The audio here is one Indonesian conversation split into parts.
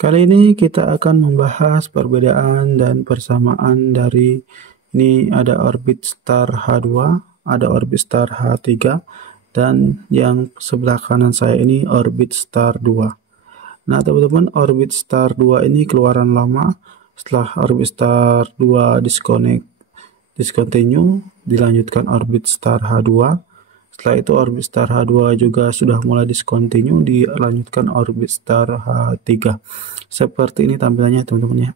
Kali ini kita akan membahas perbedaan dan persamaan dari ini ada orbit star H2, ada orbit star H3, dan yang sebelah kanan saya ini orbit star 2. Nah, teman-teman, orbit star 2 ini keluaran lama. Setelah orbit star 2 discontinue, dilanjutkan orbit star H2. Setelah itu orbit star H2 juga sudah mulai discontinue, dilanjutkan orbit star H3. Seperti ini tampilannya teman-teman ya.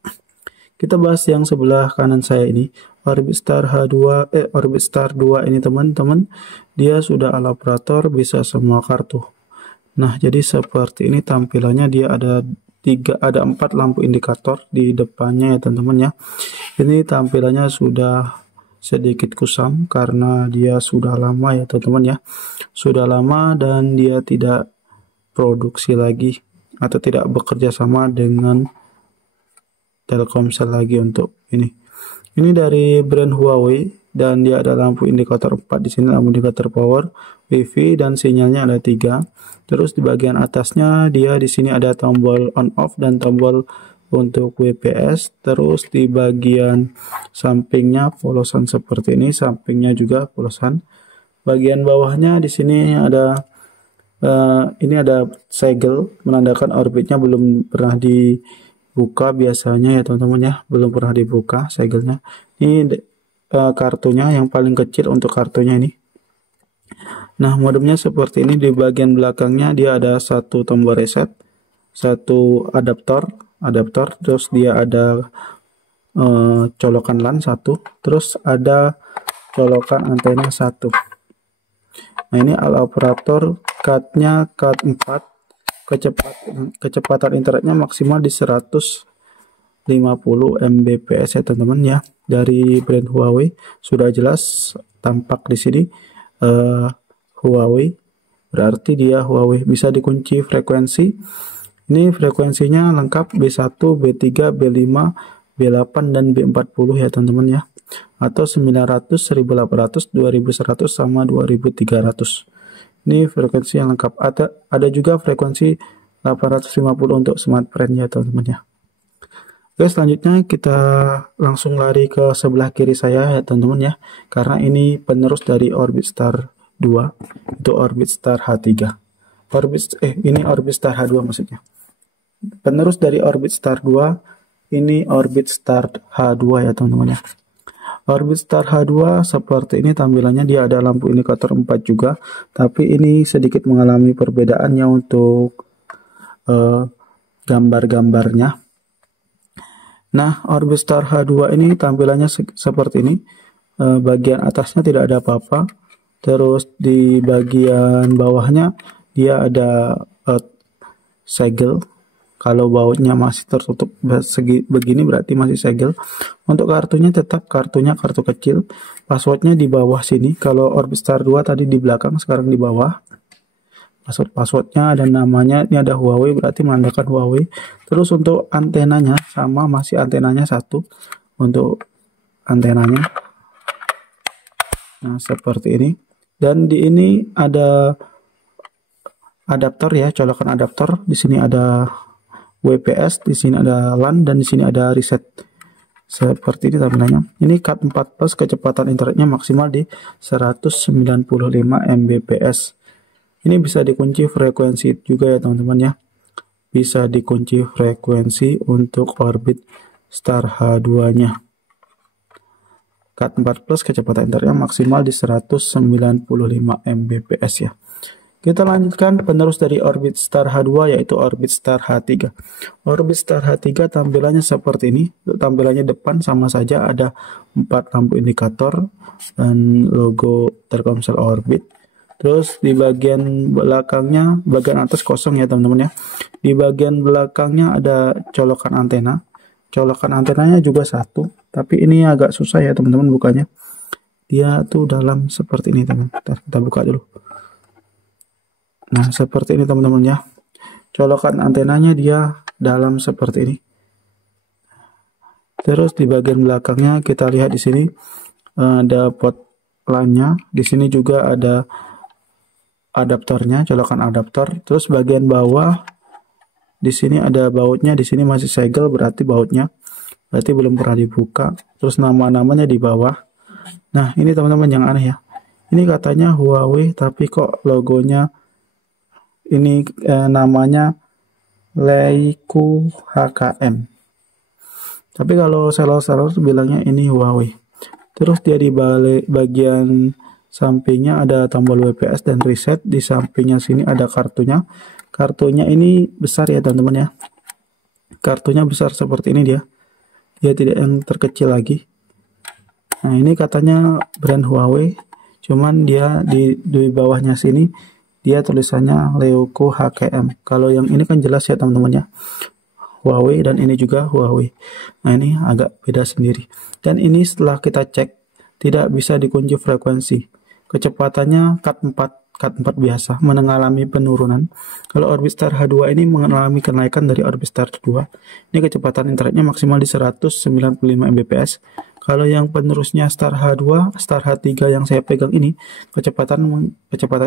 Kita bahas yang sebelah kanan saya ini, orbit star H2 orbit star 2 ini teman-teman, dia sudah ala operator, bisa semua kartu. Nah, jadi seperti ini tampilannya, dia ada 4 lampu indikator di depannya ya teman-teman ya. Ini tampilannya sudah sedikit kusam karena dia sudah lama ya teman-teman ya. Sudah lama dan dia tidak produksi lagi atau tidak bekerja sama dengan Telkomsel lagi untuk ini. Ini dari brand Huawei dan dia ada lampu indikator 4 di sini, lampu indikator power, WiFi, dan sinyalnya ada 3. Terus di bagian atasnya dia di sini ada tombol on off dan tombol untuk WPS. Terus di bagian sampingnya polosan seperti ini, sampingnya juga polosan. Bagian bawahnya di sini ada ini ada segel menandakan orbitnya belum pernah dibuka biasanya ya teman-teman ya, belum pernah dibuka segelnya. Ini kartunya yang paling kecil untuk kartunya ini. Nah, modemnya seperti ini. Di bagian belakangnya dia ada satu tombol reset, satu adaptor, terus dia ada colokan LAN satu, terus ada colokan antena satu. Nah, ini ala operator, cut-nya cut 4, kecepatan internetnya maksimal di 150 Mbps ya teman-teman ya. Dari brand Huawei sudah jelas tampak di sini Huawei, berarti dia Huawei. Bisa dikunci frekuensi. Ini frekuensinya lengkap B1, B3, B5, B8, dan B40 ya teman-teman ya. Atau 900, 1800, 2100 sama 2300. Ini frekuensi yang lengkap. Ada juga frekuensi 850 untuk smartphone ya teman-teman ya. Oke, selanjutnya kita langsung lari ke sebelah kiri saya ya teman-teman ya. Karena ini penerus dari orbit star 2, itu orbit star H3. Ini orbit star H2 maksudnya. Penerus dari orbit star 2 ini orbit star H2 ya teman-teman ya. Orbit star H2 seperti ini tampilannya, dia ada lampu indikator 4 juga, tapi ini sedikit mengalami perbedaannya untuk gambar-gambarnya. Nah, orbit star H2 ini tampilannya seperti ini. Bagian atasnya tidak ada apa-apa. Terus di bagian bawahnya dia ada segel. Kalau bautnya masih tertutup begini berarti masih segel. Untuk kartunya tetap kartu kecil. Passwordnya di bawah sini. Kalau orbit star 2 tadi di belakang, sekarang di bawah. Passwordnya ada namanya, ini ada Huawei, berarti menandakan Huawei. Terus untuk antenanya sama, masih antenanya satu untuk antenanya. Nah, seperti ini. Dan di ini ada adaptor ya, colokan adaptor. Di sini ada WPS, di sini ada LAN, dan di sini ada reset. Seperti ini tampilannya. Ini cut 4 plus, kecepatan internetnya maksimal di 195 Mbps. Ini bisa dikunci frekuensi juga ya teman-teman ya. Bisa dikunci frekuensi untuk orbit star H2-nya. Cut 4 plus, kecepatan internetnya maksimal di 195 Mbps ya. Kita lanjutkan penerus dari orbit star H2 yaitu orbit star H3. Orbit star H3 tampilannya seperti ini. Tampilannya depan sama saja, ada 4 lampu indikator dan logo Telkomsel Orbit. Terus di bagian belakangnya, bagian atas kosong ya teman-teman ya. Di bagian belakangnya ada colokan antena. Colokan antenanya juga satu, tapi ini agak susah ya teman-teman bukanya. Dia tuh dalam seperti ini teman. Kita buka dulu. Nah, seperti ini teman-teman ya. Colokan antenanya dia dalam seperti ini. Terus di bagian belakangnya kita lihat di sini ada port LAN-nya. Di sini juga ada adaptornya, colokan adaptor. Terus bagian bawah Di sini ada bautnya, di sini masih segel berarti bautnya. Berarti belum pernah dibuka. Terus nama-namanya di bawah. Nah, ini teman-teman yang aneh ya. Ini katanya Huawei tapi kok logonya ini namanya Leicu HKM. Tapi kalau seller-seller bilangnya ini Huawei. Terus dia di bagian sampingnya ada tombol WPS dan reset. Di sampingnya sini ada kartunya. Kartunya ini besar ya teman-teman ya. Kartunya besar seperti ini dia. Dia tidak yang terkecil lagi. Nah ini katanya brand Huawei. Cuman dia di bawahnya sini dia tulisannya Leicu HKM. Kalau yang ini kan jelas ya teman-teman ya. Huawei dan ini juga Huawei. Nah ini agak beda sendiri. Dan ini setelah kita cek tidak bisa dikunci frekuensi. Kecepatannya Cat 4 biasa mengalami penurunan. Kalau Orbit Star H2 ini mengalami kenaikan dari Orbit Star 2. Ini kecepatan internetnya maksimal di 195 Mbps. Kalau yang penerusnya Star H2, Star H3 yang saya pegang ini, kecepatan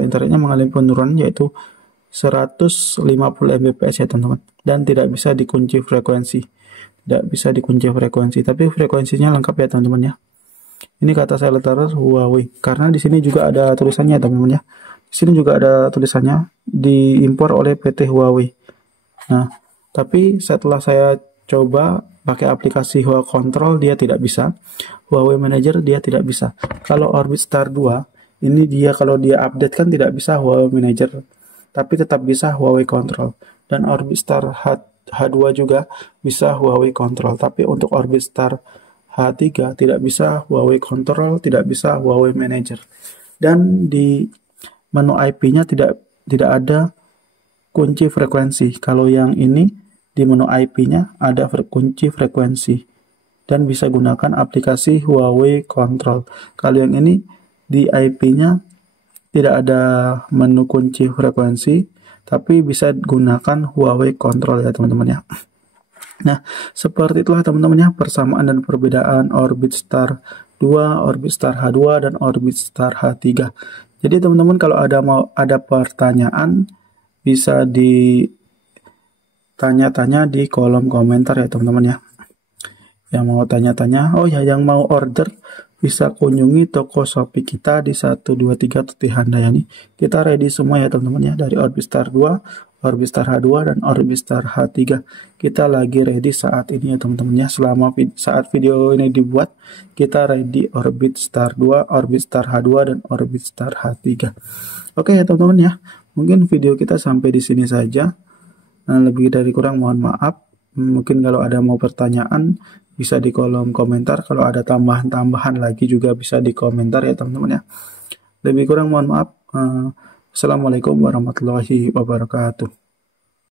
internetnya mengalami penurunan yaitu 150 Mbps ya teman-teman, dan tidak bisa dikunci frekuensi. Tapi frekuensinya lengkap ya teman-teman ya. Ini kata seller Huawei, karena di sini juga ada tulisannya teman-teman ya. Di sini juga ada tulisannya diimpor oleh PT Huawei. Nah, tapi setelah saya coba pakai aplikasi Huawei Control dia tidak bisa. Huawei Manager dia tidak bisa. Kalau Orbit Star 2 ini dia kalau dia update kan tidak bisa Huawei Manager, tapi tetap bisa Huawei Control. Dan Orbit Star H2 juga bisa Huawei Control, tapi untuk Orbit Star H3 tidak bisa Huawei Control, tidak bisa Huawei Manager. Dan di menu IP-nya tidak ada kunci frekuensi. Kalau yang ini di menu IP-nya ada kunci frekuensi dan bisa gunakan aplikasi Huawei Control. Kalau yang ini di IP-nya tidak ada menu kunci frekuensi, tapi bisa gunakan Huawei Control ya teman-teman ya. Nah, seperti itulah teman-teman ya persamaan dan perbedaan Orbit Star 2, Orbit Star H2 dan Orbit Star H3. Jadi teman-teman kalau ada pertanyaan bisa ditanya-tanya di kolom komentar ya teman-teman ya. Yang mau tanya-tanya, yang mau order bisa kunjungi toko Shopee kita di 123 Tuti Handayani. Kita ready semua ya teman-teman ya, dari Orbit Star 2, Orbit Star H2 dan Orbit Star H3. Kita lagi ready saat ini ya teman-teman ya. Saat video ini dibuat, kita ready Orbit Star 2, Orbit Star H2 dan Orbit Star H3. Oke ya teman-teman ya. Mungkin video kita sampai di sini saja. Nah, lebih dari kurang mohon maaf. Mungkin kalau ada mau pertanyaan bisa di kolom komentar. Kalau ada tambahan-tambahan lagi juga bisa di komentar ya teman-teman ya. Lebih kurang mohon maaf. Assalamualaikum warahmatullahi wabarakatuh.